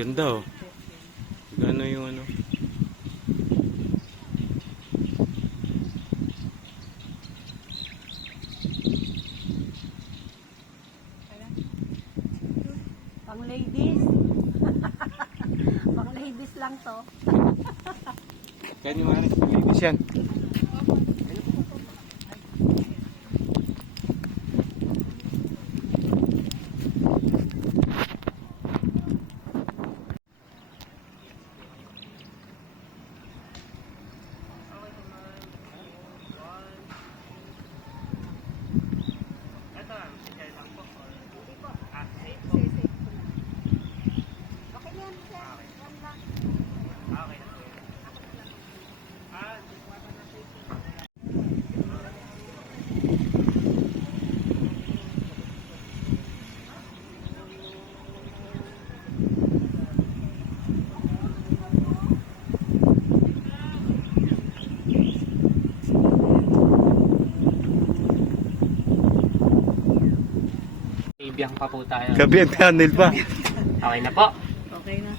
Ganda oh. Gano yung ano. Pang ladies. Pang ladies lang to. Kaya yung mga ladies yan. Ibiyang pa po tayo. Gabi ang tunnel pa. Okay na po. Okay na.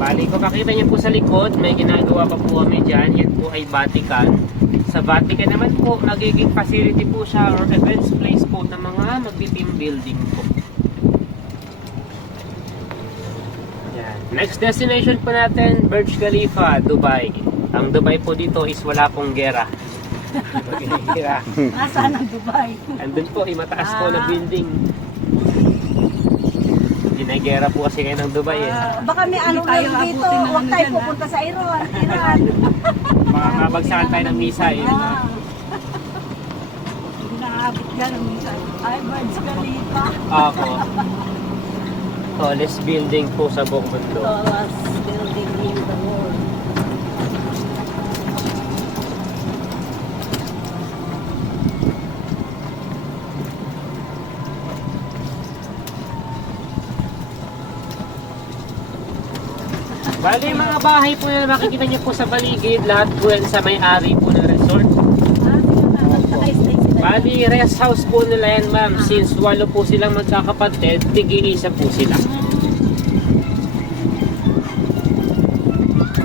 Bali, kung makita niyo po sa likod, may ginagawa pa po kami dyan. Yan po ay Vatican. Sa Vatican naman po, magiging facility po siya or events place po ng mga magti-team building po. Yan. Next destination po natin, Burj Khalifa, Dubai. Ang Dubai po dito is wala pong gera. Nasaan ang Dubai? Andun po, mataas po na building. Ginagera po kasi kayo ng Dubai eh. Baka may ano tayo dito. Huwag tayo pupunta sa Iran. Makakabagsakan tayo ng misa eh. Hindi nakaabot dyan ang minsan. Ay, Burj Khalifa. Ako. Tallest building po sa buong mundo. Tallest building in the world. Bali, yung mga bahay po na makikita niyo po sa baligid, lahat po yan sa may-ari po ng resort. Bali, rest house po nila yan, ma'am. Since walo po silang magkakapatid, tig-iisa po sila.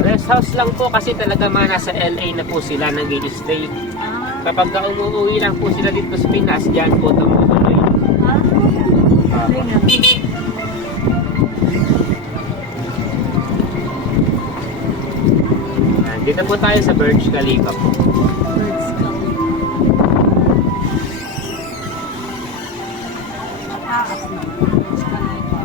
Rest house lang po kasi talaga mga nasa LA na po sila nag-i-stay. Kapag umuwi lang po sila dito sa Pinas, dyan po tumutuloy. Dito po tayo sa Burj Khalifa po. Burj Khalifa. Mataas na. Burj Khalifa.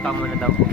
Tama na daw po.